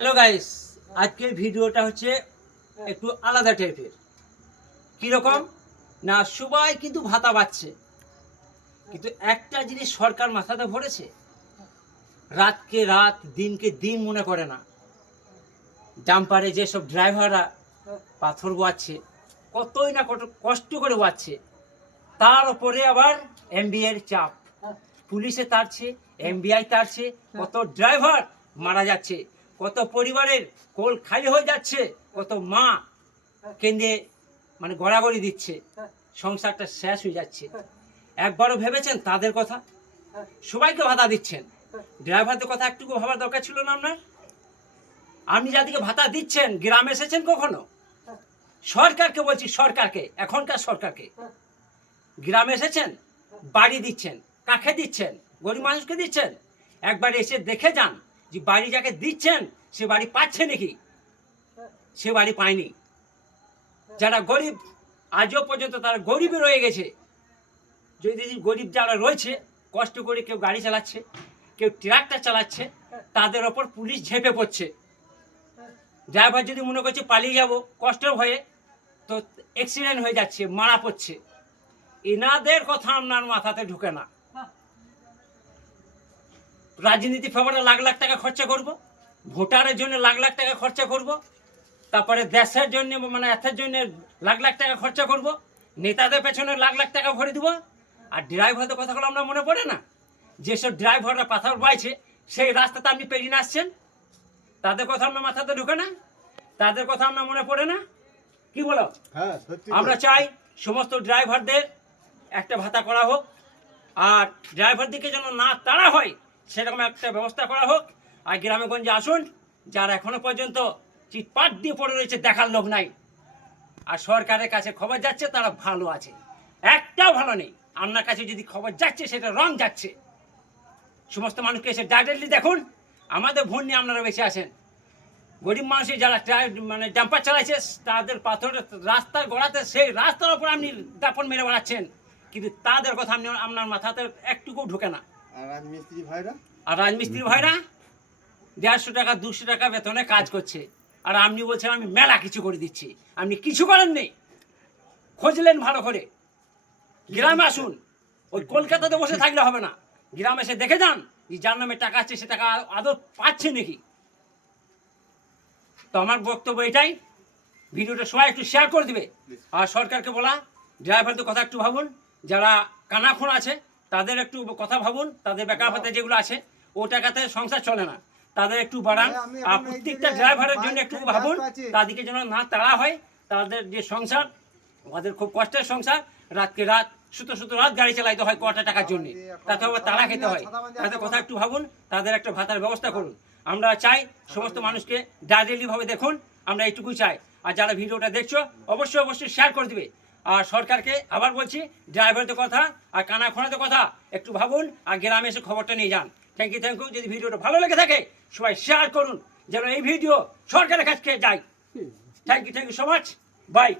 Hello guys, আজকের ভিডিওটা হচ্ছে একটু আলাদা টাইপের। কীরকম না, সবাই কিন্তু ভাতা পাচ্ছে, কিন্তু একটা জিনিস সরকার মাথাতে ভরেছে, রাতকে রাত দিনকে দিন মনে করে না। ডাম্পারে যেসব ড্রাইভাররা পাথর বোয়াচ্ছে, কতই না কত কষ্ট করে বোয়াচ্ছে, তার ওপরে আবার এমবিআইয়ের চাপ, পুলিশে তাড়ছে, এমবিআই তাড়ছে, কত ড্রাইভার মারা যাচ্ছে, কত পরিবারের কোল খালি হয়ে যাচ্ছে, কত মা কেঁদে মানে গড়াগড়ি দিচ্ছে, সংসারটা শেষ হয়ে যাচ্ছে। একবারও ভেবেছেন তাদের কথা? সবাইকে ভাতা দিচ্ছেন, ড্রাইভারদের কথা একটুকু ভাবার দরকার ছিল না আপনার? আপনি যাদেরকে ভাতা দিচ্ছেন, গ্রামে এসেছেন কখনো? সরকারকে বলছি, সরকারকে, এখনকার সরকারকে, গ্রামে এসেছেন? বাড়ি দিচ্ছেন, কাকে দিচ্ছেন? গরিব মানুষকে দিচ্ছেন? একবার এসে দেখে যান যে বাড়ি যাকে দিচ্ছেন সে বাড়ি পাচ্ছে নাকি। সে বাড়ি পায়নি। যারা গরিব আজও পর্যন্ত তারা গরিবই রয়ে গেছে। যদি গরিব যারা রয়েছে, কষ্ট করে কেউ গাড়ি চালাচ্ছে, কেউ ট্রাক্টর চালাচ্ছে, তাদের ওপর পুলিশ ঝেঁপে পড়ছে। ড্রাইভার যদি মনে করছে পালিয়ে যাব কষ্টের ভয়ে, তো অ্যাক্সিডেন্ট হয়ে যাচ্ছে, মারা পড়ছে। এনাদের কথা আপনার মাথাতে ঢুকে না। রাজনীতি ফেভারে লাখ লাখ টাকা খরচা করব, ভোটারের জন্য লাখ লাখ টাকা খরচা করব, তারপরে দেশের জন্য মানে এথের জন্য লাখ লাখ টাকা খরচা করব, নেতাদের পেছনে লাখ লাখ টাকা ভরে দেবো। আর ড্রাইভারদের কথাগুলো আমরা মনে পড়ে না? যেসব ড্রাইভাররা পাথর বাইছে সেই রাস্তাতে আপনি পেরিয়ে না আসছেন, তাদের কথা আপনার মাথাতে ঢুকে না? তাদের কথা আপনার মনে পড়ে না? কি বলো? আমরা চাই সমস্ত ড্রাইভারদের একটা ভাতা করা হোক, আর ড্রাইভারদেরকে যেন না তাড়া হয় সেরকম একটা ব্যবস্থা করা হোক। আর গ্রামে গঞ্জে আসুন, যারা এখনো পর্যন্ত চিটপাট দিয়ে পড়ে রয়েছে, দেখার লোক নাই, আর সরকারের কাছে খবর যাচ্ছে তারা ভালো আছে, একটাও ভালো নেই। আপনার কাছে যদি খবর যাচ্ছে সেটা রং যাচ্ছে। সমস্ত মানুষকে এসে ডাইরেক্টলি দেখুন, আমাদের ভুল নিয়ে আপনারা বেশি আসেন। গরিব মানুষের যারা মানে ডাম্পার চালাইছে তাদের পাথরের রাস্তার গোড়াতে, সেই রাস্তার ওপর আপনি দাপন মেরে বেড়াচ্ছেন, কিন্তু তাদের কথা আপনি আপনার মাথাতে একটুকু ঢুকে না। আর রাজমিস্ত্রি ভাইরা 150 টাকা 200 টাকা বেতনে কাজ করছে, আর আপনি বলছেন আমি মেলা কিছু করে দিচ্ছি। আপনি কিছু করেন নেই। খুঁজলেন ভালো করে, গ্রামে আসুন। ওই কলকাতাতে বসে থাকলে হবে না, গ্রামে এসে দেখে যান যে যার নামে টাকা আছে সে টাকা আদৌ পাচ্ছে নাকি। তো আমার বক্তব্য এটাই, ভিডিওটা সবাই একটু শেয়ার করে দিবে। আর সরকারকে বলা, ড্রাইভারদের কথা একটু ভাবুন, যারা কানাখন আছে তাদের একটু কথা ভাবুন, তাদের বেকার ভাতা যেগুলো আছে ও টাকাতে সংসার চলে না, তাদের একটু বাড়ান। আর প্রত্যেকটা ড্রাইভারের জন্য একটু ভাবুন, তাদেরকে যেন না তাড়া হয়। তাদের যে সংসার, ওদের খুব কষ্টের সংসার, রাতকে রাত সুতো রাত গাড়ি চালাইতে হয় কটা টাকার জন্য, তাতে আবার তাড়া খেতে হয়। তাদের কথা একটু ভাবুন, তাদের একটা ভাতার ব্যবস্থা করুন। আমরা চাই সমস্ত মানুষকে ডাইরেক্টলিভাবে দেখুন, আমরা এইটুকুই চাই। আর যারা ভিডিওটা দেখছো অবশ্যই শেয়ার করে দিবে। আর সরকারকে আবার বলছি, ড্রাইভারদের কথা আর কানাখোনাদের কথা একটু ভাবুন, আর গ্রামে এসে খবরটা নিয়ে যান। Thank you. যদি ভিডিওটা ভালো লেগে থাকে সবাই শেয়ার করুন, যেন এই ভিডিও সরকারের কাছে যায়। Thank you so much. By.